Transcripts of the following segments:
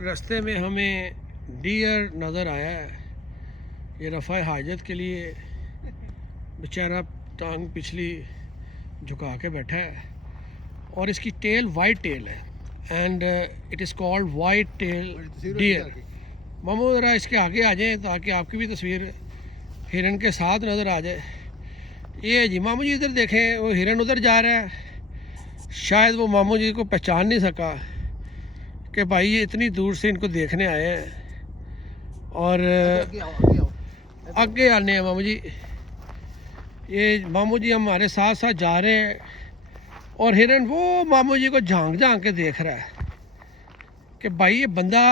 रास्ते में हमें डियर नज़र आया है। ये रफ़ा हाजत के लिए बेचारा टांग पिछली झुका के बैठा है और इसकी टेल वाइट टेल है and it is called white tail deer. मामू ज़रा इसके आगे आ जाएं ताकि आपकी भी तस्वीर हिरन के साथ नज़र आ जाए। ये जी मामू जी इधर देखें, वो हिरन उधर जा रहा है। शायद वो मामू जी को पहचान नहीं सका कि भाई ये इतनी दूर से इनको देखने आए हैं और आगे आने हैं मामू जी। ये मामू जी हमारे साथ साथ जा रहे हैं और हिरन वो मामू जी को झांक झांक के देख रहा है कि भाई ये बंदा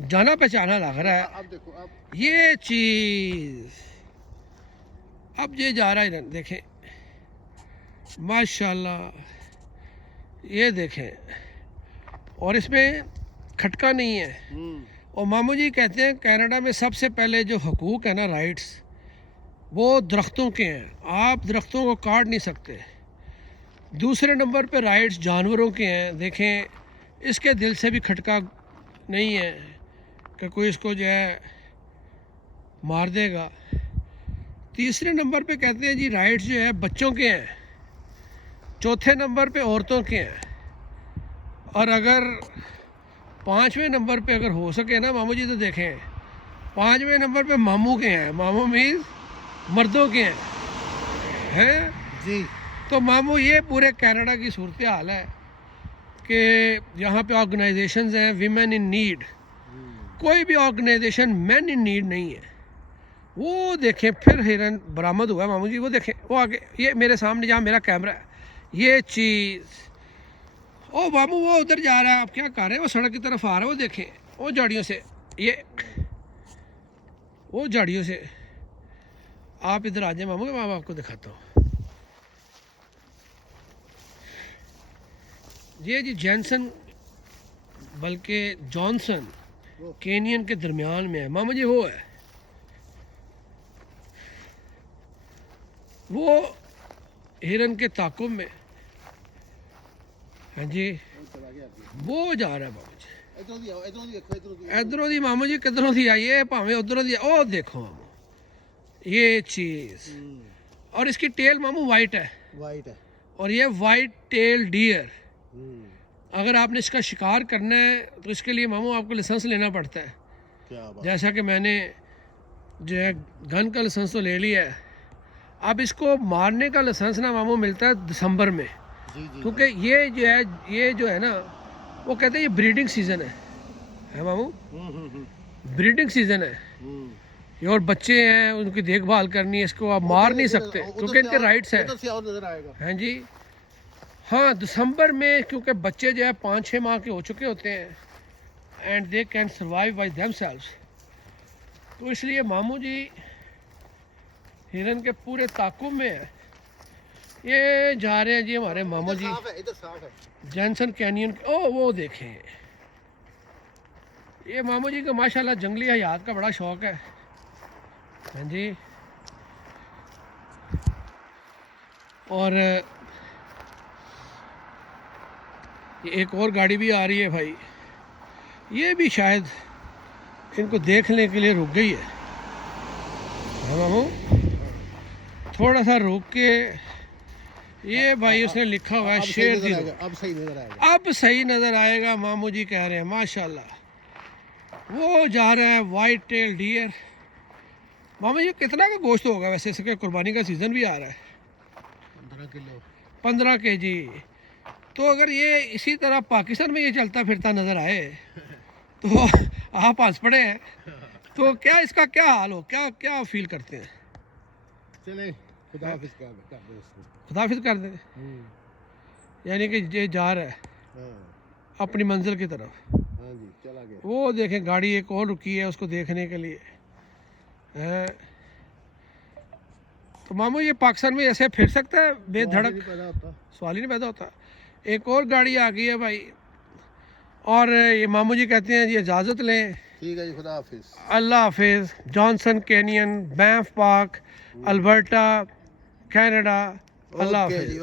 जाना पहचाना लग रहा है। अब देखो, अब ये चीज़ अब ये जा रहा है हिरन, देखें माशाल्लाह, ये देखें, और इसमें खटका नहीं है। और मामू जी कहते हैं कनाडा में सबसे पहले जो हकूक़ है ना, राइट्स, वो दरख्तों के हैं। आप दरख्तों को काट नहीं सकते। दूसरे नंबर पे राइट्स जानवरों के हैं। देखें इसके दिल से भी खटका नहीं है कि कोई इसको जो है मार देगा। तीसरे नंबर पे कहते हैं जी राइट्स जो है बच्चों के हैं। चौथे नंबर पे औरतों के हैं। और अगर पाँचवें नंबर पे अगर हो सके ना मामू जी, तो देखें पाँचवें नंबर पे मामू के हैं। मामू मीन्स मर्दों के हैं जी। तो मामू ये पूरे कनाडा की सूरत हाल है कि यहाँ पे ऑर्गेनाइजेशंस हैं विमेन इन नीड। कोई भी ऑर्गेनाइजेशन मैन इन नीड नहीं है। वो देखें फिर हिरन बरामद हुआ है मामू जी, वो देखें वो आगे, ये मेरे सामने जहाँ मेरा कैमरा है, ये चीज़। ओ मामू वो उधर जा रहा है, आप क्या कर रहे हैं? वो सड़क की तरफ आ रहा है, वो देखें वो झाड़ियों से, ये वो झाड़ियों से। आप इधर आ जाए मामू, मैं आपको दिखाता हूँ। ये जी जैनसन बल्कि जॉनसन केनियन के दरमियान में है मामू जी। वो है वो हिरन के ताकुब में, हाँ जी, वो जा रहा है मामू जी। इधरों दी मामू जी, किधरों दी आई है, भावें उधरों दी। ओ देखो मामू ये चीज़, और इसकी टेल मामू वाइट है। वाइट है और ये वाइट टेल डियर। अगर आपने इसका शिकार करना है तो इसके लिए मामू आपको लाइसेंस लेना पड़ता है। क्या बात। जैसा कि मैंने जो है गन का लाइसेंस तो ले लिया है। अब इसको मारने का लाइसेंस ना मामू मिलता है दिसंबर में, क्योंकि ये जो है ना, वो कहते हैं ये ब्रीडिंग सीज़न है मामू, ब्रीडिंग सीज़न है ये, और बच्चे हैं उनकी देखभाल करनी है। इसको आप मार नहीं सकते क्योंकि इनके राइट्स हैं। हाँ जी, हाँ दिसंबर में, क्योंकि बच्चे जो है 5-6 माह के हो चुके होते हैं and they can survive by themselves. तो इसलिए मामू जी हिरन के पूरे ताकुब में है। ये जा रहे हैं जी हमारे मामू जी जैनसन कैनियन। ओ वो देखें, ये मामू जी को माशाल्लाह जंगली हयात का बड़ा शौक है। हाँ जी, और ये एक और गाड़ी भी आ रही है भाई, ये भी शायद इनको देखने के लिए रुक गई है। हाँ मामू, थोड़ा सा रुक के, ये भाई उसने लिखा हुआ है शेर दी। अब सही नजर आएगा, अब सही नज़र आएगा मामू जी कह रहे हैं माशाल्लाह। वो जा रहा है वाइट टेल डियर। मामू जी कितना का गोश्त होगा वैसे? इसके कुर्बानी का सीज़न भी आ रहा है। 15 किलो 15 kg। तो अगर ये इसी तरह पाकिस्तान में ये चलता फिरता नज़र आए तो आप हंस पड़े हैं। तो क्या इसका क्या हाल हो, क्या क्या फील करते हैं? चले खुदाफिज कर दो इसको। खुदाफिज कर दें, यानी कि ये जा रहा है अपनी मंजिल की तरफ। हाँ जी, चला गया। वो देखें गाड़ी एक और रुकी है उसको देखने के लिए है। तो मामू ये पाकिस्तान में ऐसे फिर सकता है बेधड़क? सवाल ही नहीं पैदा होता। एक और गाड़ी आ गई है भाई, और ये मामू जी कहते हैं जी इजाज़त लें। ठीक है जी, खुदा हाफिज। अल्लाह हाफिज़। Johnson Canyon, Banff Park, Alberta, Canada. अल्लाह हाफिज़।